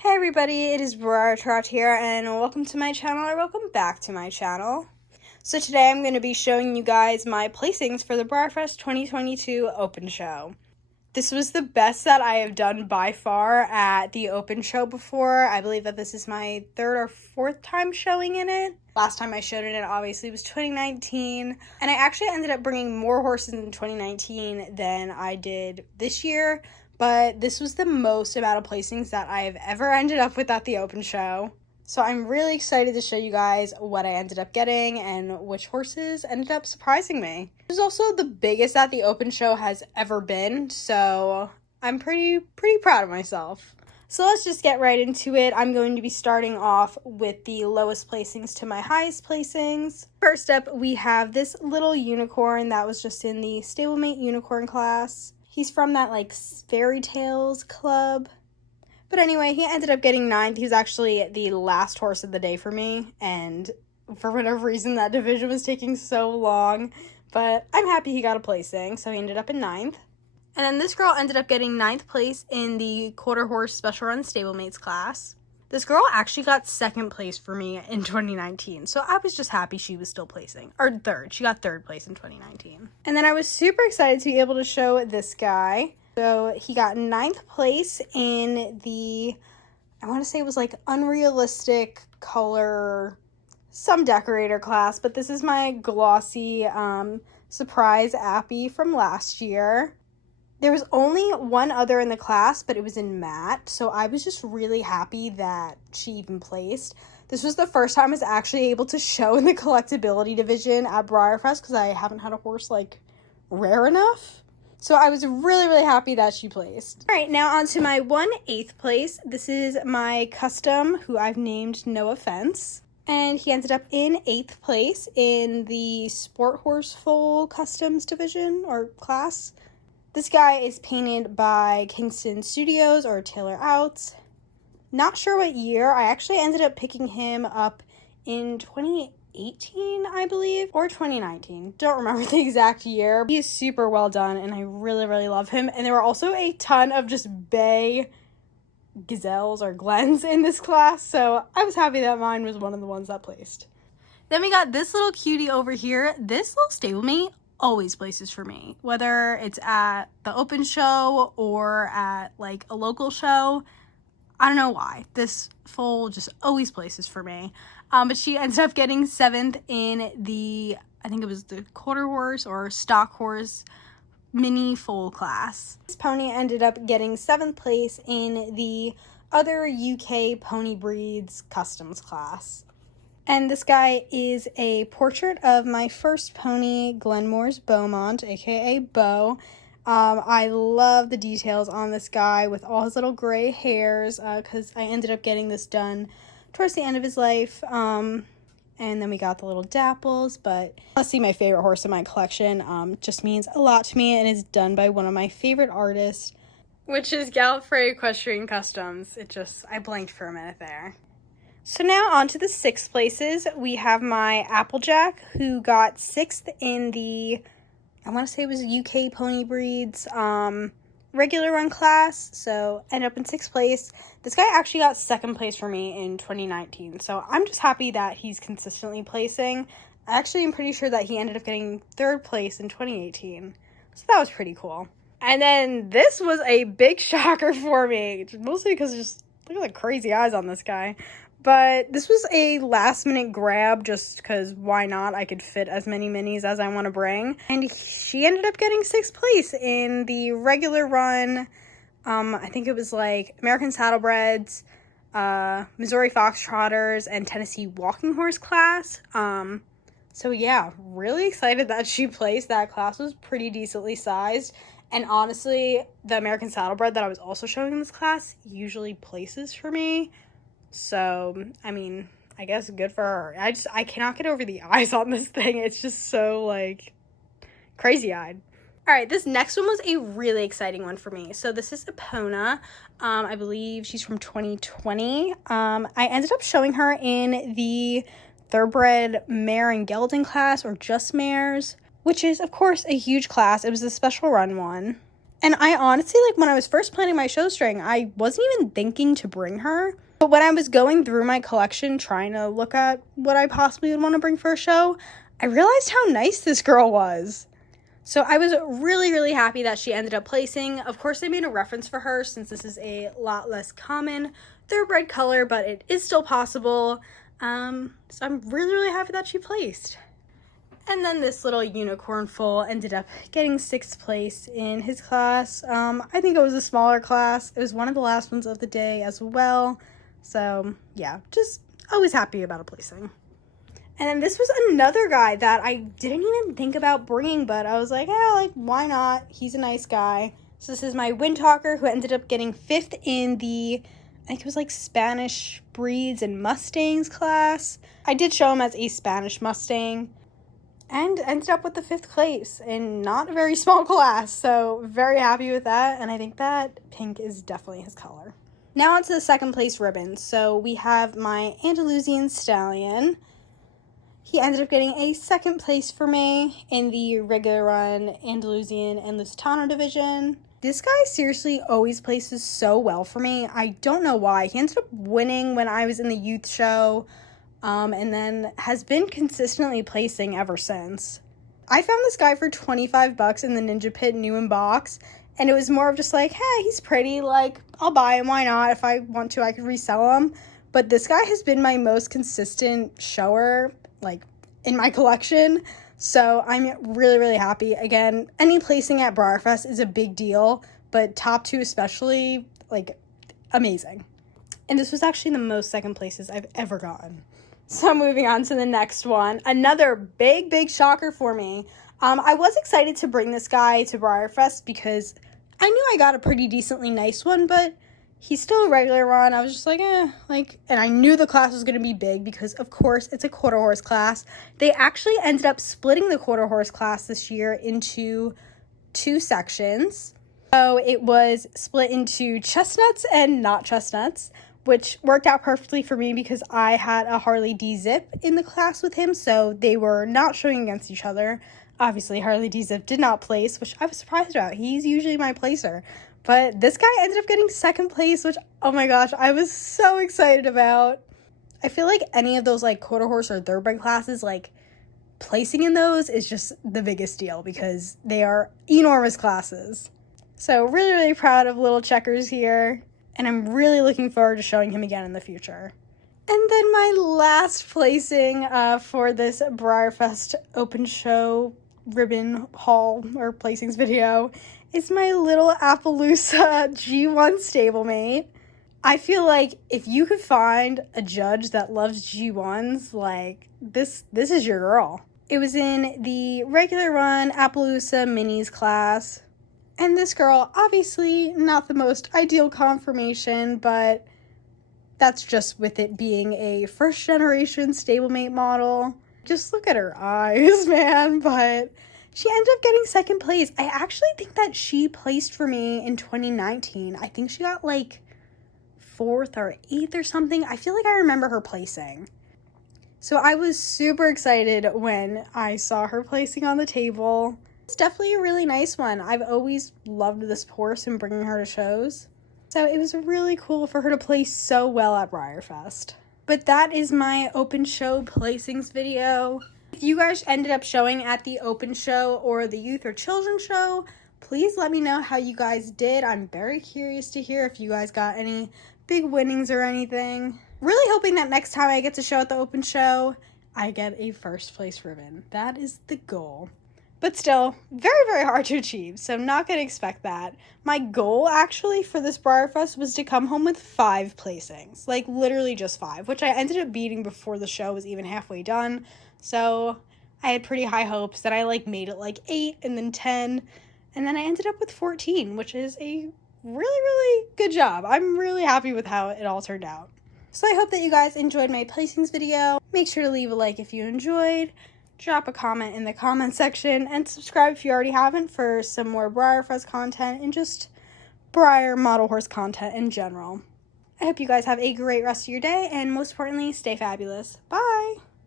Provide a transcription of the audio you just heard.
Hey everybody, it is Breyerfest here, and welcome to my channel, or welcome back to my channel. So today I'm going to be showing you guys my placings for the Breyerfest 2022 Open Show. This was the best that I have done by far at the Open Show before. I believe that this is my third or fourth time showing in it. Last time I showed in it obviously was 2019, and I actually ended up bringing more horses in 2019 than I did this year. But this was the most amount of placings that I have ever ended up with at the Open Show. So I'm really excited to show you guys what I ended up getting and which horses ended up surprising me. This is also the biggest that the Open Show has ever been, so I'm pretty proud of myself. So let's just get right into it. I'm going to be starting off with the lowest placings to my highest placings. First up, we have this little unicorn that was just in the stablemate unicorn class. He's from that, Fairy Tales club. But anyway, he ended up getting 9th. He was actually the last horse of the day for me. And for whatever reason, that division was taking so long. But I'm happy he got a placing. So he ended up in 9th. And then this girl ended up getting 9th place in the quarter horse special run stablemates class. This girl actually got 2nd place for me in 2019, so I was just happy she was still placing. Or 3rd. She got 3rd place in 2019. And then I was super excited to be able to show this guy. So he got 9th place in the, I want to say it was unrealistic color, some decorator class, but this is my glossy surprise appy from last year. There was only one other in the class, but it was in matte, so I was just really happy that she even placed. This was the first time I was actually able to show in the collectability division at Breyerfest because I haven't had a horse, rare enough. So I was really happy that she placed. All right, now on to my 1/8 place. This is my custom, who I've named No Offense. And he ended up in 8th place in the Sport Horse Foal Customs division, or class. This guy is painted by Kingston Studios or Taylor Outs. Not sure what year. I actually ended up picking him up in 2018, I believe, or 2019. Don't remember the exact year. He is super well done, and I really love him. And there were also a ton of just bay gazelles or glens in this class, so I was happy that mine was one of the ones that placed. Then we got this little cutie over here. This little stablemate always places for me, whether it's at the Open Show or at a local show. I don't know why. This foal just always places for me. But she ended up getting 7th in the, I think it was the quarter horse or stock horse mini foal class. This pony ended up getting 7th place in the other UK pony breeds customs class. And this guy is a portrait of my first pony, Glenmore's Beaumont, aka Beau. I love the details on this guy with all his little gray hairs, because I ended up getting this done towards the end of his life. And then we got the little dapples, but honestly my favorite horse in my collection just means a lot to me, and is done by one of my favorite artists, which is Gallifrey Equestrian Customs. I blanked for a minute there. So now on to the 6th places. We have my Applejack, who got 6th in the, I want to say it was UK Pony Breeds regular run class, so ended up in 6th place. This guy actually got 2nd place for me in 2019, so I'm just happy that he's consistently placing. Actually, I'm pretty sure that he ended up getting 3rd place in 2018, so that was pretty cool. And then this was a big shocker for me, mostly because just look at the crazy eyes on this guy. But this was a last minute grab just because why not? I could fit as many minis as I want to bring. And she ended up getting 6th place in the regular run. I think it was American Saddlebreds, Missouri Foxtrotters, and Tennessee Walking Horse class. So yeah, really excited that she placed. That class was pretty decently sized. And honestly, the American Saddlebred that I was also showing in this class usually places for me. So, I mean, I guess good for her. I cannot get over the eyes on this thing. It's just so, crazy-eyed. All right, this next one was a really exciting one for me. So this is Epona. I believe she's from 2020. I ended up showing her in the Thoroughbred Mare and Gelding class, or just mares, which is, of course, a huge class. It was the special run one. And I honestly, like, when I was first planning my show string, I wasn't even thinking to bring her. But when I was going through my collection, trying to look at what I possibly would want to bring for a show, I realized how nice this girl was. So I was really, really happy that she ended up placing. Of course, I made a reference for her since this is a lot less common thoroughbred color, but it is still possible. So I'm really, really happy that she placed. And then this little unicorn foal ended up getting 6th place in his class. I think it was a smaller class. It was one of the last ones of the day as well. So yeah, just always happy about a placing. And then this was another guy that I didn't even think about bringing, but I was like, yeah, like, why not? He's a nice guy. So this is my Windtalker, who ended up getting 5th in the, I think it was like Spanish breeds and Mustangs class. I did show him as a Spanish Mustang and ended up with the 5th place in not a very small class. So very happy with that. And I think that pink is definitely his color. Now on to the 2nd place ribbons. So we have my Andalusian Stallion. He ended up getting a 2nd place for me in the regular run Andalusian and Lusitano division. This guy seriously always places so well for me. I don't know why. He ended up winning when I was in the youth show, and then has been consistently placing ever since. I found this guy for $25 in the Ninja Pit new in box, and it was more of just like, hey, he's pretty, like, I'll buy him, why not? If I want to, I could resell him. But this guy has been my most consistent shower, like, in my collection, so I'm really, really happy. Again, any placing at Breyerfest is a big deal, but top 2 especially, like, amazing. And this was actually the most 2nd places I've ever gotten. So moving on to the next one, another big shocker for me. I was excited to bring this guy to Breyerfest because I knew I got a pretty decently nice one, but he's still a regular run. I was just like, and I knew the class was going to be big because, of course, it's a quarter horse class. They actually ended up splitting the quarter horse class this year into 2 sections. So it was split into chestnuts and not chestnuts, which worked out perfectly for me because I had a Harley D Zip in the class with him, so they were not showing against each other. Obviously, Harley D Zip did not place, which I was surprised about. He's usually my placer. But this guy ended up getting 2nd place, which, oh my gosh, I was so excited about. I feel like any of those, like, quarter horse or thoroughbred classes, like, placing in those is just the biggest deal because they are enormous classes. So really, really proud of little Checkers here, and I'm really looking forward to showing him again in the future. And then my last placing for this Breyerfest open show ribbon haul or placings video is my little Appaloosa G1 stablemate. I feel like if you could find a judge that loves G1s, like, this is your girl. It was in the regular run Appaloosa Minis class. And this girl, obviously not the most ideal conformation, but that's just with it being a 1st generation stablemate model. Just look at her eyes, man, but she ended up getting 2nd place. I actually think that she placed for me in 2019. I think she got like 4th or 8th or something. I feel like I remember her placing. So I was super excited when I saw her placing on the table. It's definitely a really nice one. I've always loved this horse and bringing her to shows. So it was really cool for her to place so well at Breyerfest. But that is my open show placings video. If you guys ended up showing at the open show or the youth or children's show, please let me know how you guys did. I'm very curious to hear if you guys got any big winnings or anything. Really hoping that next time I get to show at the open show, I get a 1st place ribbon. That is the goal. But still, very, very hard to achieve, so I'm not going to expect that. My goal, actually, for this Breyerfest was to come home with 5 placings. Like, literally just 5, which I ended up beating before the show was even halfway done. So, I had pretty high hopes that I, like, made it, like, 8 and then 10. And then I ended up with 14, which is a really, really good job. I'm really happy with how it all turned out. So, I hope that you guys enjoyed my placings video. Make sure to leave a like if you enjoyed. Drop a comment in the comment section, and subscribe if you already haven't for some more Breyerfest content and just Breyer model horse content in general. I hope you guys have a great rest of your day, and most importantly, stay fabulous. Bye!